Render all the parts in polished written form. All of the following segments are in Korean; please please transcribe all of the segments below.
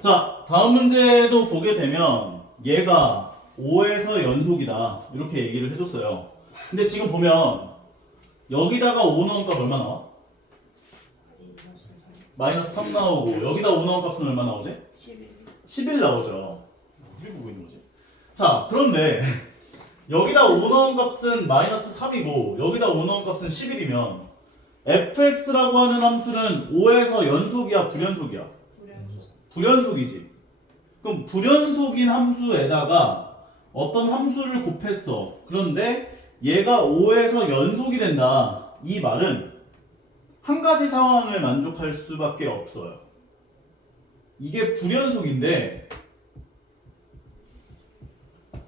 자, 다음 문제도 보게 되면 얘가 5에서 연속이다 이렇게 얘기를 해줬어요. 근데 지금 보면 여기다가 5 넣은 값 얼마 나와? 마이너스 3 나오고 여기다 5 넣은 값은 얼마 나오지? 11 나오죠. 어딜 보고 있는 거지? 자, 그런데 여기다 5 넣은 값은 마이너스 3이고 여기다 5 넣은 값은 11이면 fx라고 하는 함수는 5에서 연속이야 불연속이야? 불연속이지. 그럼 불연속인 함수에다가 어떤 함수를 곱했어. 그런데 얘가 5에서 연속이 된다. 이 말은 한 가지 상황을 만족할 수밖에 없어요. 이게 불연속인데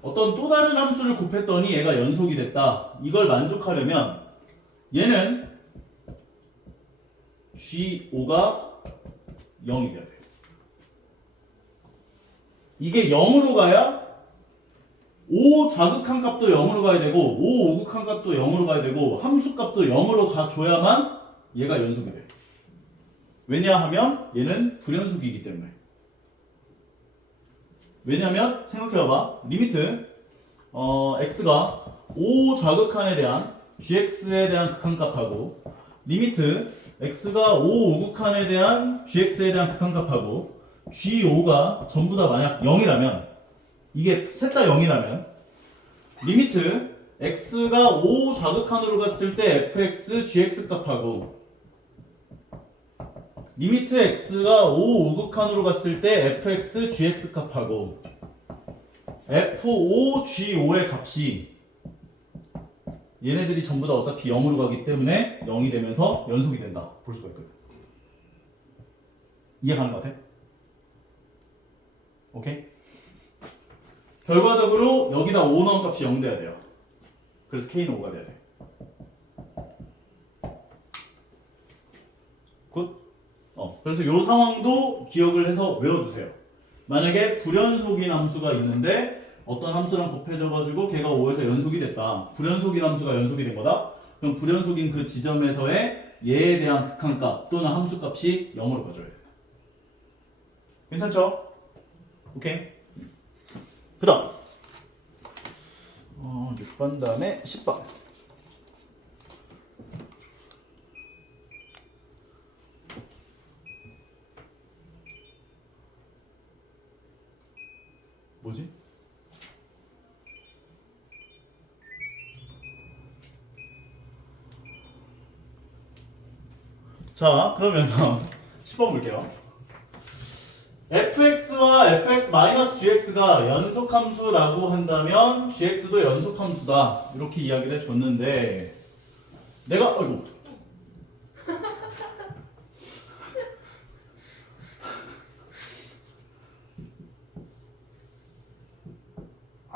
어떤 또 다른 함수를 곱했더니 얘가 연속이 됐다. 이걸 만족하려면 얘는 G5가 0이 돼야 돼. 이게 0으로 가야 5 자극한 값도 0으로 가야 되고 5 우극한 값도 0으로 가야 되고 함수 값도 0으로 가줘야만 얘가 연속이 돼. 왜냐하면 얘는 불연속이기 때문에. 왜냐면 생각해봐봐. 리미트 x가 5 좌극한에 대한 gx에 대한 극한값하고 리미트 x가 5 우극한에 대한 gx에 대한 극한값하고 g5가 전부 다 만약 0이라면 이게 셋 다 0이라면 리미트 x가 5 좌극한으로 갔을 때 fx gx 값하고 리미트 x가 5 우극한으로 갔을 때 fx gx 값하고 f5 g5의 값이 얘네들이 전부 다 어차피 0으로 가기 때문에 0이 되면서 연속이 된다 볼 수가 있거든. 이해가는 것 같아? 오케이? 결과적으로 여기다 5 넣은 값이 0 돼야 돼요. 그래서 k는 5가 돼야 돼. 굿? 그래서 이 상황도 기억을 해서 외워주세요. 만약에 불연속인 함수가 있는데 어떤 함수랑 곱해져가지고 걔가 5에서 연속이 됐다. 불연속인 함수가 연속이 된 거다. 그럼 불연속인 그 지점에서의 얘에 대한 극한값 또는 함수값이 0으로 가줘야 돼. 괜찮죠? 오케이? 그 다음 6번 다음에 10번 뭐지? 자, 그러면 10번 볼게요. fx와 fx-gx가 연속함수라고 한다면 gx도 연속함수다. 이렇게 이야기를 해줬는데 내가 아이고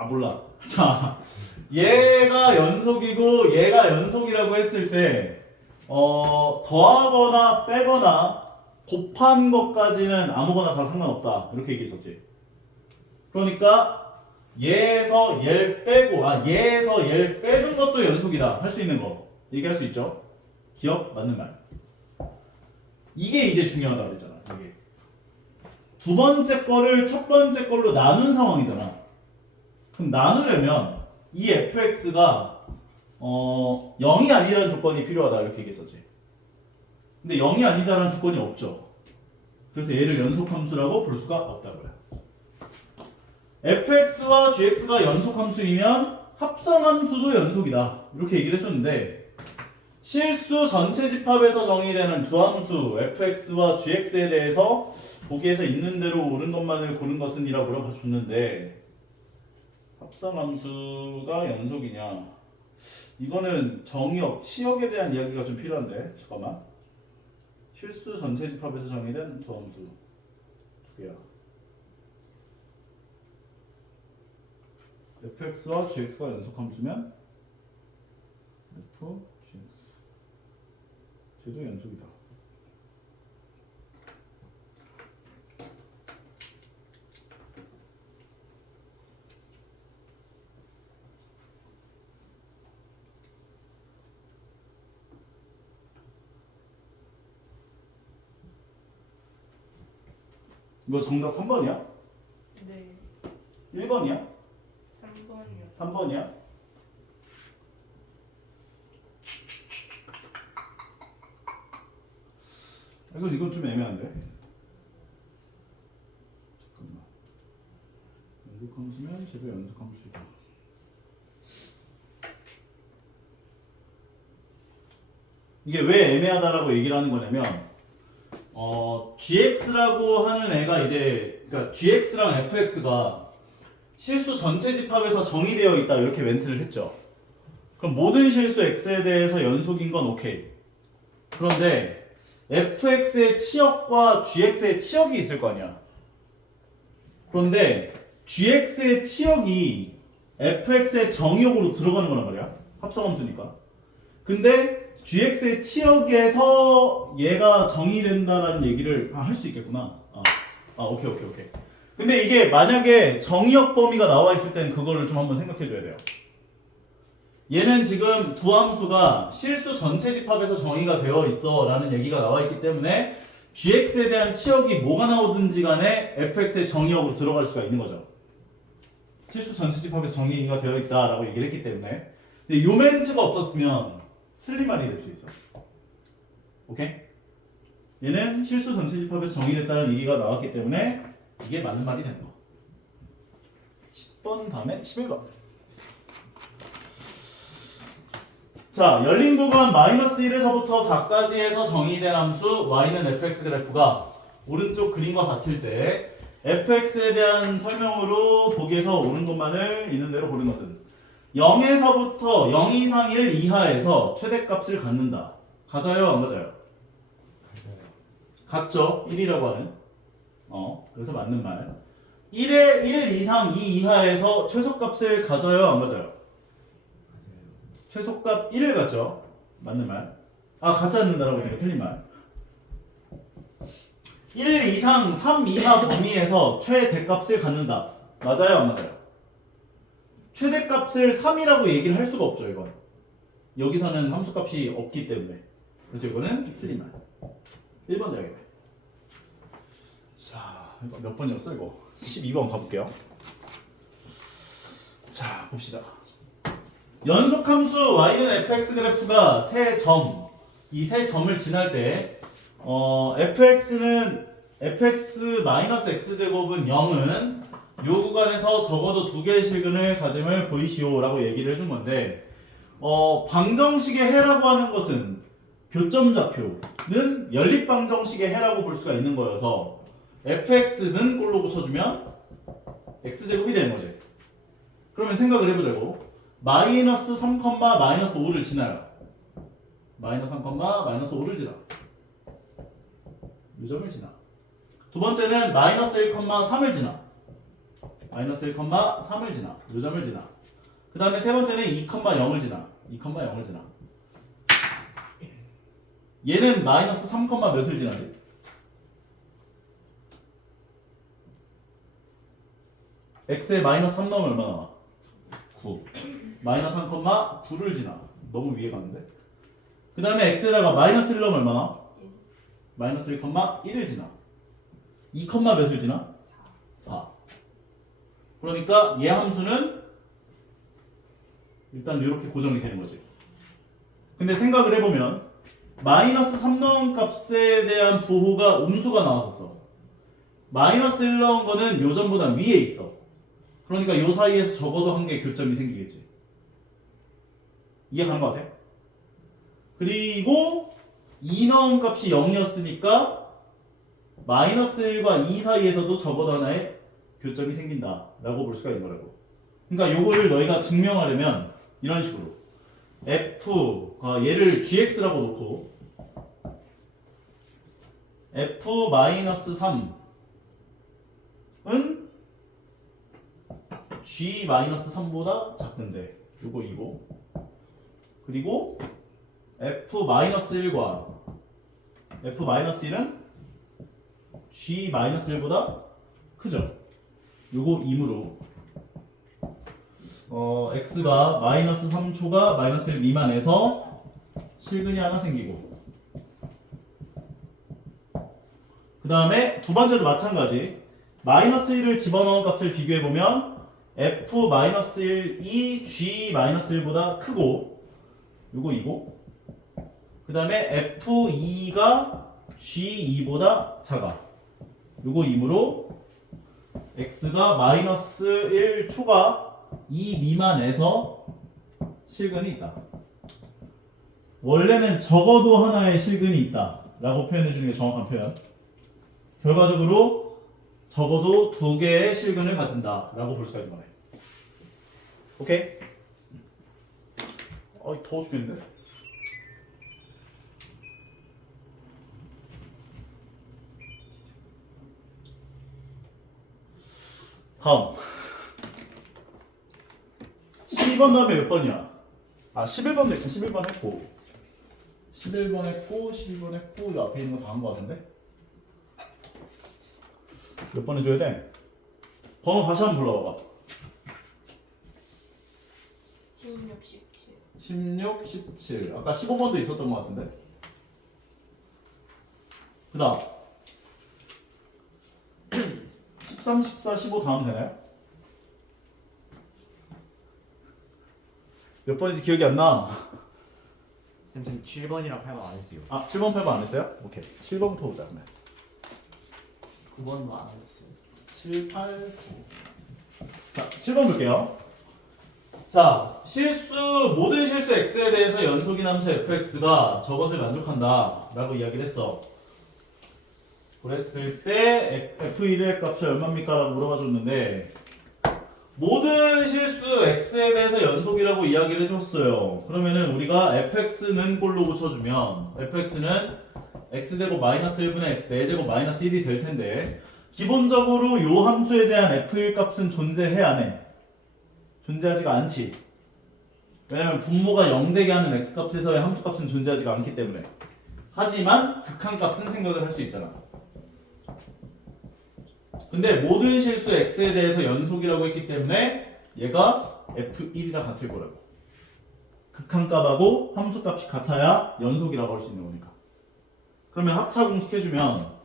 몰라. 자, 얘가 연속이고 얘가 연속이라고 했을 때 더하거나 빼거나 곱한 것까지는 아무거나 다 상관없다. 이렇게 얘기했었지. 그러니까 얘에서 얘를 빼고 얘에서 얘를 빼준 것도 연속이다. 할 수 있는 거. 얘기할 수 있죠. 기억? 맞는 말. 이게 이제 중요하다 그랬잖아. 이게. 두 번째 거를 첫 번째 걸로 나눈 상황이잖아. 그럼 나누려면 이 fx가 0이 아니라는 조건이 필요하다 이렇게 얘기했었지. 근데 0이 아니다라는 조건이 없죠. 그래서 얘를 연속함수라고 볼 수가 없다고요. fx와 gx가 연속함수이면 합성함수도 연속이다 이렇게 얘기를 해줬는데 실수 전체 집합에서 정의되는 두 함수 fx와 gx에 대해서 보기에서 있는 대로 옳은 것만을 고른 것은 이라고 물어봐 줬는데 합성함수가 연속이냐? 이거는 정의역, 치역에 대한 이야기가 좀 필요한데 잠깐만. 실수 전체 집합에서 정의된 두 함수 두 개야. fx와 gx가 연속함수면 f, gx 쟤도 연속이다. 이거 정답 3번이야? 네. 1번이야? 3번이요. 3번이야? 이건 좀 애매한데. 잠깐만. 연속 함수면 제발 연속 함수다. 이게 왜 애매하다라고 얘기를 하는 거냐면, gx라고 하는 애가 이제, 그러니까 gx랑 fx가 실수 전체 집합에서 정의되어 있다 이렇게 멘트를 했죠. 그럼 모든 실수 x에 대해서 연속인 건 오케이. 그런데 fx의 치역과 gx의 치역이 있을 거 아니야. 그런데 gx의 치역이 fx의 정의역으로 들어가는 거란 말이야. 합성함수니까. 근데 gx의 치역에서 얘가 정의된다라는 얘기를 할 수 있겠구나. 오케이. 근데 이게 만약에 정의역 범위가 나와 있을 땐 그거를 좀 한번 생각해 줘야 돼요. 얘는 지금 두 함수가 실수 전체 집합에서 정의가 되어 있어 라는 얘기가 나와 있기 때문에 gx에 대한 치역이 뭐가 나오든지 간에 fx의 정의역으로 들어갈 수가 있는 거죠. 실수 전체 집합에서 정의가 되어 있다 라고 얘기를 했기 때문에. 근데 요 멘트가 없었으면 틀린 말이 될 수 있어. 오케이? 얘는 실수 전체 집합에서 정의됐다는 얘기가 나왔기 때문에 이게 맞는 말이 되는 거. 10번 다음에 11번. 자, 열린 구간 -1에서부터 4까지에서 정의된 함수 y는 fx 그래프가 오른쪽 그림과 같을 때 fx에 대한 설명으로 보기에서 옳은 것만을 있는 대로 고른 것은 0에서부터 0 이상 1 이하에서 최대값을 갖는다. 가져요, 안 가져요? 같죠? 1이라고 하는. 그래서 맞는 말. 1에 1 이상 2 이하에서 최소값을 가져요, 안 가져요? 최소값 1을 갖죠? 맞는 말. 갖지 않는다라고 했으니까 틀린 말. 1 이상 3 이하 범위에서 최대값을 갖는다. 맞아요, 안 맞아요? 최대값을 3이라고 얘기를 할 수가 없죠, 이건. 여기서는 함수값이 없기 때문에. 그래서 이거는 틀린 말. 1번 되겠네. 자, 이거 몇 번이었어, 이거? 12번 가볼게요. 자, 봅시다. 연속함수 y는 fx 그래프가 세 점, 이 세 점을 지날 때 fx는 fx-x제곱은 0은 요 구간에서 적어도 두 개의 실근을 가짐을 보이시오 라고 얘기를 해준 건데 방정식의 해라고 하는 것은 교점좌표는 연립방정식의 해라고 볼 수가 있는 거여서 fx는 꼴로 붙여주면 x제곱이 되는 거지. 그러면 생각을 해보자고. 마이너스 3, 마이너스 5를 지나요. 마이너스 3, 마이너스 5를 지나. 이 점을 지나. 두 번째는 마이너스 1, 3을 지나. 마이너스 1, 3을 지나. 이 점을 지나. 그 다음에 세 번째는 2, 0을 지나. 2, 0을 지나. 얘는 마이너스 3, 몇을 지나지? x에 마이너스 3 넣으면 얼마 나와? 9. 마이너스 3, 9를 지나. 너무 위에 갔는데. 그 다음에 x에다가 마이너스 1 넣으면 얼마 나와? 마이너스 1, 1을 지나. 2, 몇을 지나? 4. 그러니까 얘 함수는 일단 이렇게 고정이 되는 거지. 근데 생각을 해보면 마이너스 3 넣은 값에 대한 부호가 음수가 나왔었어. 마이너스 1 넣은 거는 요 점보다 위에 있어. 그러니까 요 사이에서 적어도 한 개의 교점이 생기겠지. 이해 가는 거 같아? 그리고 2 넣은 값이 0이었으니까 마이너스 1과 2 사이에서도 적어도 하나의 교점이 생긴다 라고 볼 수가 있는 거라고. 그러니까 요거를 너희가 증명하려면 이런 식으로 f가 얘를 gx라고 놓고 f-3은 g-3보다 작은데 요거 2고, 그리고 f-1과 f-1은 g-1보다 크죠. 요거 2무로 x가 마이너스 3초가 마이너스 1 미만에서 실근이 하나 생기고, 그 다음에 두 번째도 마찬가지. 마이너스 1을 집어넣은 값을 비교해보면 f-1이 g-1보다 크고 요거 2고 그 다음에 f2가 g2보다 작아. 요거 2이므로 x가 마이너스 1 초과 2 미만에서 실근이 있다. 원래는 적어도 하나의 실근이 있다 라고 표현해 주는 게 정확한 표현. 결과적으로 적어도 두 개의 실근을 가진다 라고 볼 수가 있는 거네. 오케이? 더워 죽겠는데? 다음 12번 다음에 몇 번이야? 11번 됐어. 11번 했고 11번 했고 12번 했고 이 앞에 있는 거 다 한 거 같은데? 몇 번 해줘야 돼? 번호 다시 한번 불러봐봐. 16, 17. 16, 17 아까 15번도 있었던 거 같은데? 그 다음 13, 14, 15 다음 되나요? 몇 번인지 기억이 안 나. 쌤 7번이랑 8번 안 했어요. 7번, 8번 안 했어요? 오케이. 7번부터 보자. 그러면. 9번도 안 했어요. 7, 8, 9. 자, 7번 볼게요. 자, 모든 실수 x에 대해서 연속인 함수 fx가 저것을 만족한다 라고 이야기를 했어. 그랬을 때 f1의 값이 얼마입니까? 라고 물어봐 줬는데 모든 실수 x에 대해서 연속이라고 이야기를 해줬어요. 그러면은 우리가 fx는 꼴로 붙여주면 fx는 x제곱 마이너스 1분의 x 4제곱 마이너스 1이 될 텐데 기본적으로 요 함수에 대한 f1 값은 존재해 안 해? 존재하지가 않지. 왜냐면 분모가 0되게 하는 x 값에서의 함수 값은 존재하지가 않기 때문에. 하지만 극한 값은 생각을 할 수 있잖아. 근데 모든 실수 x에 대해서 연속이라고 했기 때문에 얘가 f1이랑 같을 거라고. 극한 값하고 함수 값이 같아야 연속이라고 할 수 있는 거니까. 그러면 합차 공식해주면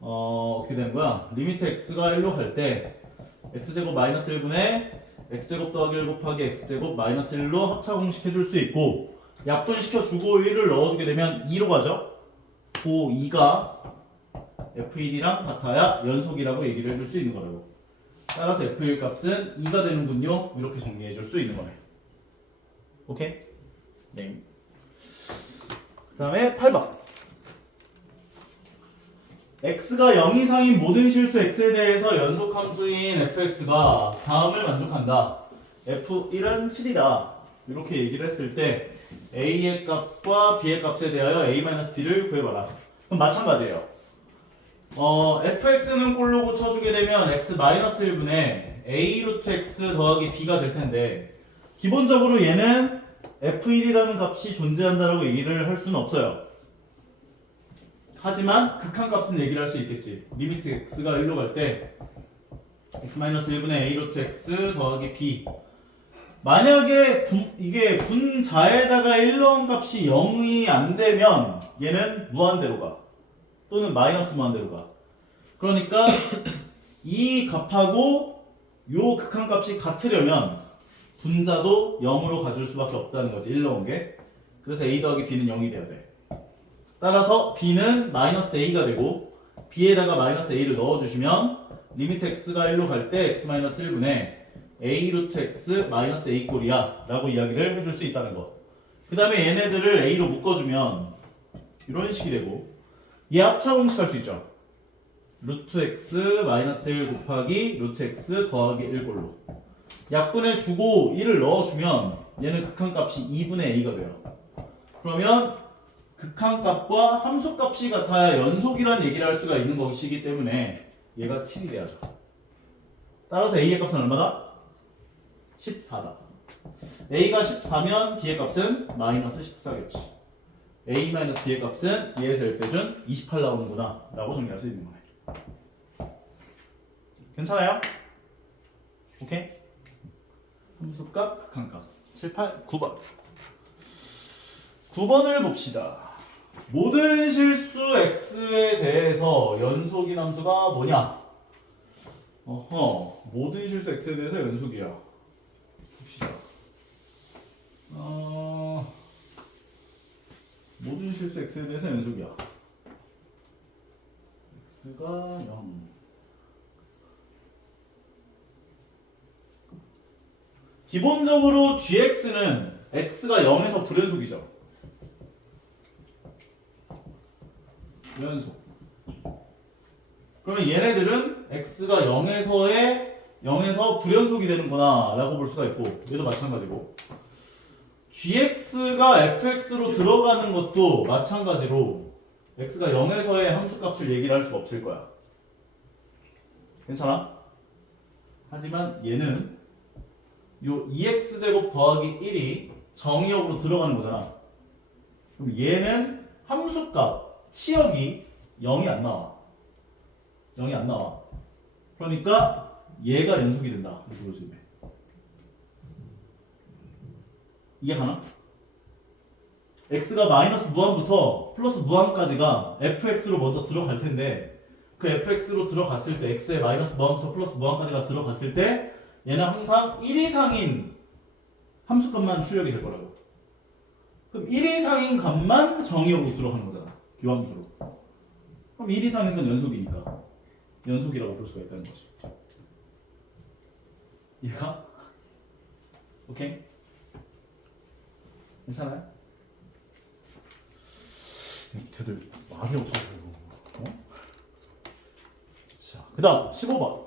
어떻게 되는 거야? 리미트 x가 1로 갈 때 x제곱 마이너스 1분의 x제곱 더하기 1 곱하기 x제곱 마이너스 1로 합차 공식해줄 수 있고 약분시켜주고 1을 넣어주게 되면 2로 가죠? 그 2가 f1이랑 같아야 연속이라고 얘기를 해줄 수 있는 거라고. 따라서 f1 값은 2가 되는군요. 이렇게 정리해줄 수 있는 거네. 오케이? 네. 그 다음에 8번. x가 0 이상인 모든 실수 x에 대해서 연속함수인 fx가 다음을 만족한다. f1은 7이다. 이렇게 얘기를 했을 때 a의 값과 b의 값에 대하여 a-b를 구해봐라. 그럼 마찬가지예요. fx는 꼴로 고쳐주게 되면 x-1분의 a 루트 x 더하기 b가 될 텐데 기본적으로 얘는 f1이라는 값이 존재한다라고 얘기를 할 수는 없어요. 하지만 극한 값은 얘기를 할 수 있겠지. 리미트 x가 1로 갈 때 x-1분의 a 루트 x 더하기 b. 만약에 이게 분자에다가 1 넣은 값이 0이 안 되면 얘는 무한대로 가. 또는 마이너스 무한대로 가. 그러니까 이 값하고 요 극한 값이 같으려면 분자도 0으로 가줄 수밖에 없다는 거지. 1 넣은 게. 그래서 a 더하기 b는 0이 돼야 돼. 따라서 b는 마이너스 a가 되고 b에다가 마이너스 a를 넣어주시면 리미트 x가 1로 갈 때 x-1분의 a 루트 x 마이너스 a 꼴이야 라고 이야기를 해줄 수 있다는 거. 그 다음에 얘네들을 a로 묶어주면 이런 식이 되고 얘 합차 공식 할 수 있죠. 루트 x 마이너스 1 곱하기 루트 x 더하기 1 꼴로 약분해주고 1을 넣어주면 얘는 극한값이 2분의 a가 돼요. 그러면 극한값과 함수값이 같아야 연속이라는 얘기를 할 수가 있는 것이기 때문에 얘가 7이 돼야죠. 따라서 a의 값은 얼마다? 14다. a가 14면 b의 값은 마이너스 14겠지. a-b의 값은 얘에서 1 빼준 28 나오는구나 라고 정리할 수 있는 거네. 괜찮아요? 오케이? 함수값, 극한값 7, 8, 9번 9번을 봅시다. 모든 실수 x에 대해서 연속인 함수가 뭐냐? 모든 실수 x에 대해서 연속이야. 봅시다. 모든 실수 x에 대해서 연속이야. x가 0. 기본적으로 gx는 x가 0에서 불연속이죠. 연속. 그러면 얘네들은 x가 0에서 불연속이 되는구나 라고 볼 수가 있고, 얘도 마찬가지고 gx가 fx로 들어가는 것도 마찬가지로 x가 0에서의 함수값을 얘기를 할 수가 없을 거야. 괜찮아? 하지만 얘는 요 2x제곱 더하기 1이 정의역으로 들어가는 거잖아. 그럼 얘는 함수값, 치역이 0이 안 나와. 0이 안 나와. 그러니까 얘가 연속이 된다. 이렇게 볼 수 있네. 이해 가나? x가 마이너스 무한부터 플러스 무한까지가 fx로 먼저 들어갈 텐데, 그 fx로 들어갔을 때 x의 마이너스 무한부터 플러스 무한까지가 들어갔을 때 얘는 항상 1 이상인 함수값만 출력이 될 거라고. 그럼 1 이상인 값만 정의역으로 들어가는 거잖아. 교함수로. 그럼 1 이상에서는 연속이니까 연속이라고 볼 수가 있다는 거지. 이해가? 오케이? 괜찮아요? 걔들 말이 없어서 자, 그 다음 15번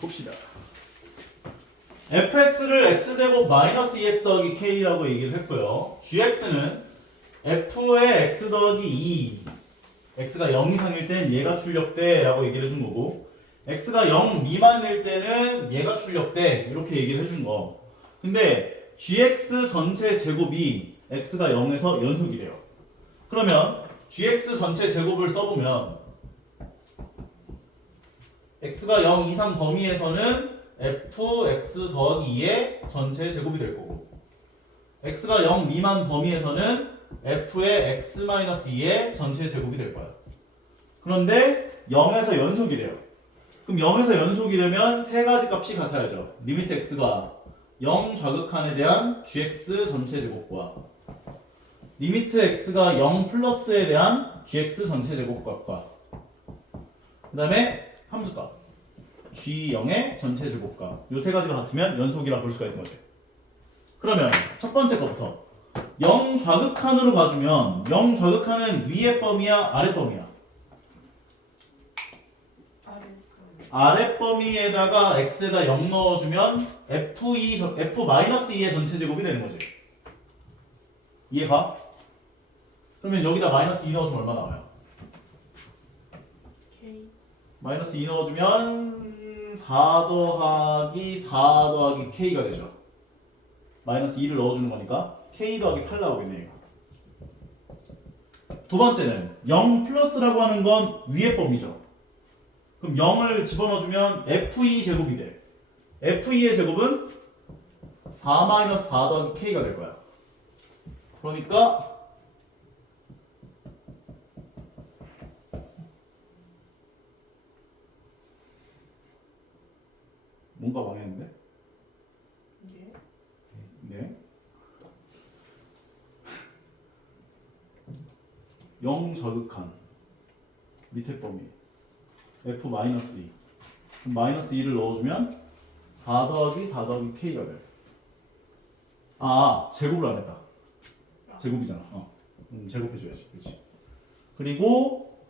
봅시다. fx를 x제곱 마이너스 2x 더하기 k라고 얘기를 했고요. gx는 f의 x 더하기 2, x가 0 이상일 땐 얘가 출력돼 라고 얘기를 해준 거고, x가 0 미만일 때는 얘가 출력돼 이렇게 얘기를 해준 거. 근데 gx 전체 제곱이 x가 0에서 연속이래요. 그러면 gx 전체 제곱을 써보면 x가 0 이상 범위에서는 fx 더하기 2의 전체 제곱이 될 거고, x가 0 미만 범위에서는 f의 x-2의 전체 제곱이 될 거야. 그런데 0에서 연속이래요. 그럼 0에서 연속이려면 세 가지 값이 같아야죠. 리미트 x가 0 좌극한에 대한 gx 전체 제곱과 리미트 x가 0 플러스에 대한 gx 전체 제곱값과 그 다음에 함수값 g0의 전체 제곱값, 이 세 가지가 같으면 연속이라 볼 수가 있는 거지. 그러면 첫 번째 것부터 0 좌극한으로 가주면 0 좌극한은 위의 범위야 아래 범위야? 아래 범위에다가 x에다 0 넣어주면 f-2의 전체 제곱이 되는 거지. 이해가? 그러면 여기다 마이너스 2 넣어주면 얼마 나와요? K. 마이너스 2 넣어주면 4 더하기 4 더하기 k가 되죠. 마이너스 2를 넣어주는 거니까 k 더하기 8 나오겠네요. 두 번째는 0 플러스라고 하는 건 위의 범위죠. 그럼 0을 집어넣어주면 f2 제곱이 돼. f2의 제곱은 4 마이너스 4 더하기 k가 될 거야. 그러니까 뭔가 망했는데? 예. 네. 0 저극한 밑에 범위 f-2 그럼 마이너스 2를 넣어주면 4 더하기 4 더하기 k가 돼. 아, 제곱을 안 했다. 제곱이잖아. 제곱해줘야지. 그렇지. 그리고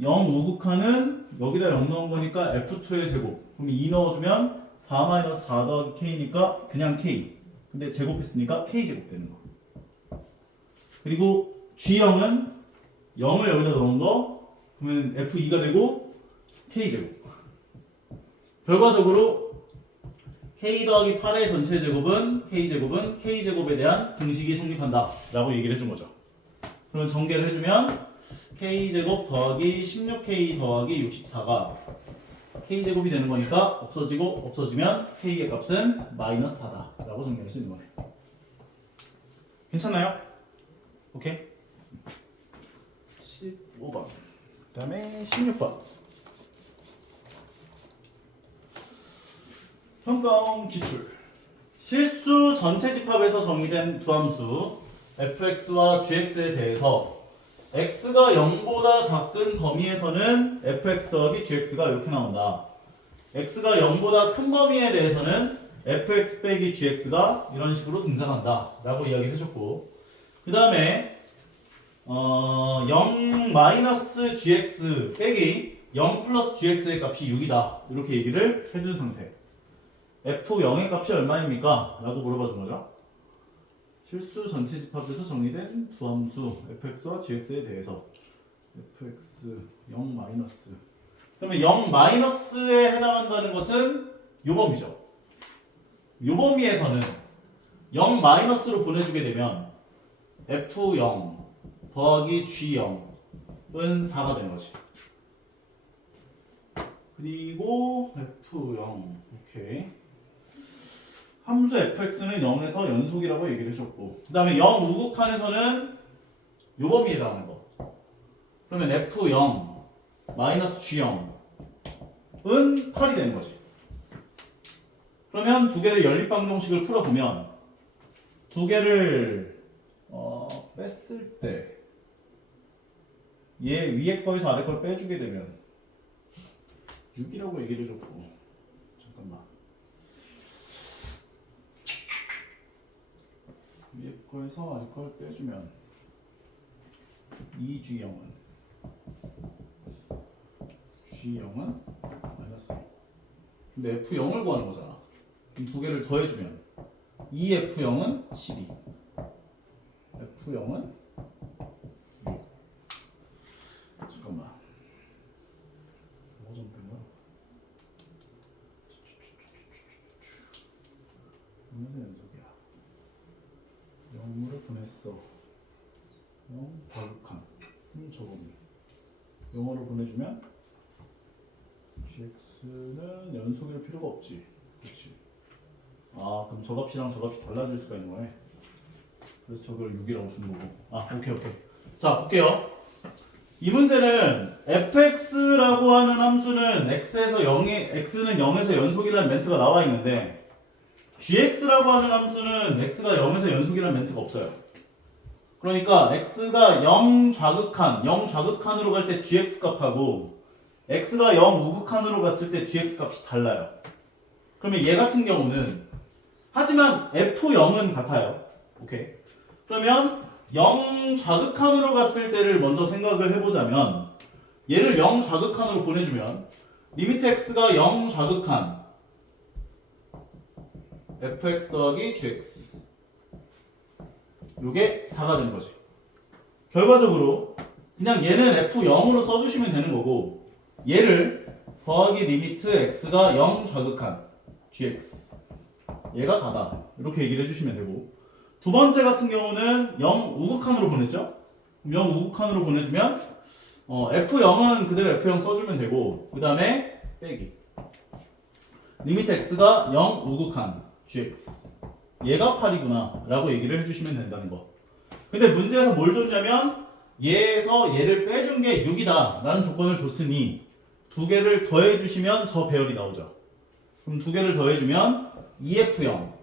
0 우극한은 여기다 0 넣은 거니까 f2의 제곱. 그럼 2 넣어주면 4 마이너스 4 더하기 k니까 그냥 k. 근데 제곱했으니까 k 제곱 되는 거. 그리고 g0은 0을 여기다 넣은 거. 그러면 f2가 되고 k 제곱. 결과적으로 k 더하기 8의 전체 제곱은 k 제곱에 대한 등식이 성립한다 라고 얘기를 해준 거죠. 그러면 전개를 해주면 k 제곱 더하기 16k 더하기 64가 k 제곱이 되는 거니까 없어지고 없어지면 k의 값은 마이너스 4다 라고 정리할 수 있는 거네. 괜찮나요? 오케이. 15번. 그 다음에 16번. 평가원 기출. 실수 전체 집합에서 정의된 두 함수 fx와 gx에 대해서 x가 0보다 작은 범위에서는 fx 더하기 gx가 이렇게 나온다. x가 0보다 큰 범위에 대해서는 fx 빼기 gx가 이런 식으로 등장한다 라고 이야기를 해줬고, 그 다음에 0 마이너스 gx 빼기 0 플러스 gx의 값이 6이다 이렇게 얘기를 해준 상태. f0의 값이 얼마입니까? 라고 물어봐 준 거죠. 실수 전체 집합에서 정의된 두 함수 fx와 gx에 대해서 fx 0 마이너스, 그러면 0 마이너스에 해당한다는 것은 요 범위죠. 요 범위에서는 0 마이너스로 보내주게 되면 f0 더하기 g0은 4가 되는 거지. 그리고 f0 오케이. 함수 fx는 0에서 연속이라고 얘기를 해줬고, 그 다음에 0 우극한에서는 요 범위에 해당하는 거. 그러면 f0 마이너스 g0은 8이 되는 거지. 그러면 두 개를 연립방정식을 풀어보면 두 개를 뺐을 때 얘 위에 거에서 아래 걸 빼주게 되면 6이라고 얘기를 해줬고, 잠깐만, 위에 거에서 아래 걸 빼주면 2g0은 g0은 마이너스, 근데 f0을 구하는 거잖아. 그럼 두 개를 더해주면 2f0은 12, f0은 6. 잠깐만, 뭐 정도냐? 0에서 연속이야. 0으로 보냈어. 0 과극한 저범위 0으로 보내주면 gx는 연속일 필요가 없지. 그렇지. 아, 그럼 저 값이랑 저 값이 달라질 수가 있는 거네. 그래서 저걸 6이라고 주는 거고. 아, 오케이. 자, 볼게요. 이 문제는 fx라고 하는 함수는 x에서 0이, x는 0에서 연속이라는 멘트가 나와 있는데, gx라고 하는 함수는 x가 0에서 연속이라는 멘트가 없어요. 그러니까 x가 0 좌극한으로 갈 때 gx 값하고 x가 0 우극한으로 갔을 때 gx 값이 달라요. 그러면 얘 같은 경우는, 하지만 f0은 같아요. 오케이. 그러면 0 좌극한으로 갔을 때를 먼저 생각을 해보자면, 얘를 0 좌극한으로 보내주면 리미트 x가 0 좌극한 fx 더하기 gx, 요게 4가 되는 거지. 결과적으로 그냥 얘는 f0으로 써주시면 되는 거고, 얘를 더하기 리미트 x가 0 좌극한 gx, 얘가 4다 이렇게 얘기를 해주시면 되고, 두 번째 같은 경우는 0 우극한으로 보냈죠. 0 우극한으로 보내주면 f0은 그대로 f0 써주면 되고, 그 다음에 빼기 리미트 x가 0 우극한 gx, 얘가 8이구나 라고 얘기를 해주시면 된다는 거. 근데 문제에서 뭘 줬냐면 얘에서 얘를 빼준 게 6이다 라는 조건을 줬으니 두 개를 더해주시면 저 배열이 나오죠. 그럼 두 개를 더해주면 2f0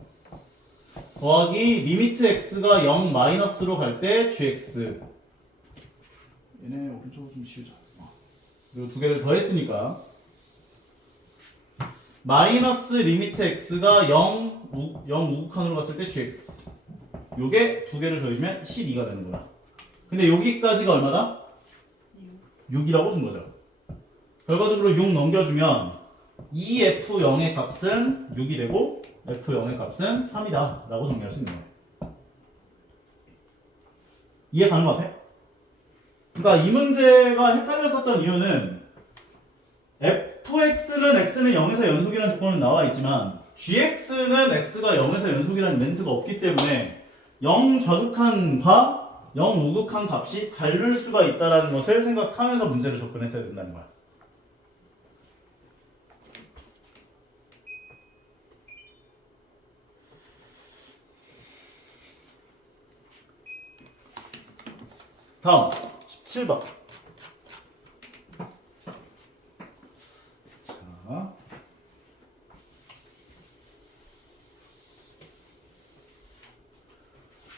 더하기 리미트 x가 0 마이너스로 갈 때 gx, 얘네 오른쪽으로 좀 씌우자. 그리고 두 개를 더했으니까 마이너스 리미트 x가 0 우극한으로 갔을 때 gx, 요게 두 개를 더해주면 12가 되는구나. 근데 여기까지가 얼마다? 6이라고 준 거죠. 결과적으로 6 넘겨주면 2f0의 값은 6이 되고 f0의 값은 3이다 라고 정리할 수 있는 거예요. 이해 가는 것 같아? 그러니까 이 문제가 헷갈렸었던 이유는 fx는 x는 0에서 연속이라는 조건은 나와 있지만 gx는 x가 0에서 연속이라는 멘트가 없기 때문에 0 좌극한과 0 우극한 값이 다를 수가 있다는 것을 생각하면서 문제를 접근했어야 된다는 거야. 다음 17번. 자.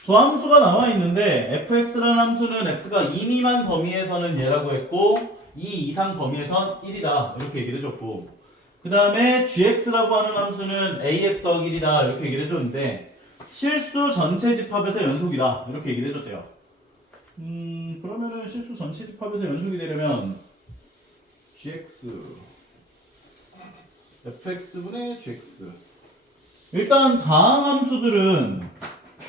두 함수가 나와 있는데 fx라는 함수는 x가 2 미만 범위에서는 얘라고 했고 2 이상 범위에선 1이다 이렇게 얘기를 해줬고 그 다음에 gx라고 하는 함수는 ax 더하기 1이다 이렇게 얘기를 해줬는데 실수 전체 집합에서 연속이다 이렇게 얘기를 해줬대요. 그러면은 실수 전체 집합에서 연속이 되려면 gx fx분의 gx 일단 다항 함수들은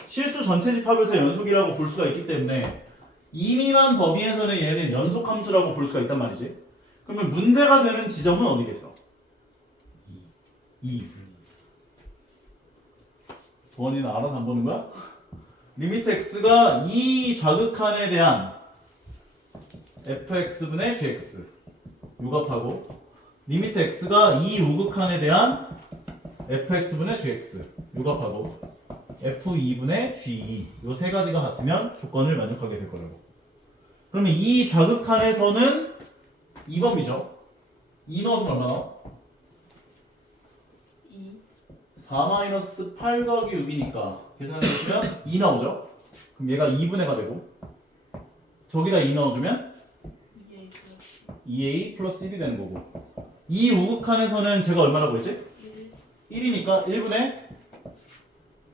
실수 전체 집합에서 연속이라고 볼 수가 있기 때문에 2 미만 범위에서는 얘는 연속 함수라고 볼 수가 있단 말이지. 그러면 문제가 되는 지점은 어디겠어? 2. 도원이는 알아서 안 보는 거야? 리미트 x가 2 좌극한에 대한 fx분의 gx 요갑하고 리미트 x가 2 우극한에 대한 fx분의 gx 요갑하고 f2분의 g2 요 세 가지가 같으면 조건을 만족하게 될 거라고. 그러면 이 좌극한에서는 2범위죠. 2 넣어주면 얼마 나와? 2. 4-8 더하기 6이니까 계산해주면 2 나오죠. 그럼 얘가 2분의가 되고 저기다 2 넣어주면 2a 플러스 1이 되는 거고 이 우극한에서는 제가 얼마라고 했지? 1. 1이니까 1분의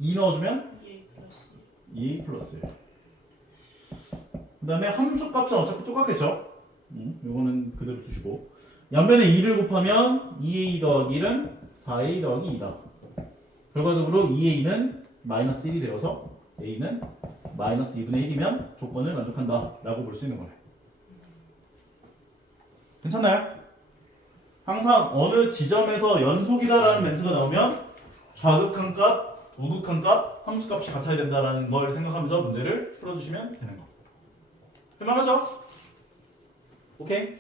2 넣어주면 2a 플러스 2a 플러스 1. 그 다음에 함수 값은 어차피 똑같겠죠? 요거는 그대로 두시고 양변에 2를 곱하면 2a 더하기 1은 4a 더하기 2다. 결과적으로 2a는 마이너스 1이 되어서 a는 마이너스 2분의 1이면 조건을 만족한다 라고 볼 수 있는 거네. 괜찮나요? 항상 어느 지점에서 연속이다라는 멘트가 나오면 좌극한 값, 우극한 값, 함수값이 같아야 된다라는 걸 생각하면서 문제를 풀어주시면 되는 거. 할만하죠? 오케이?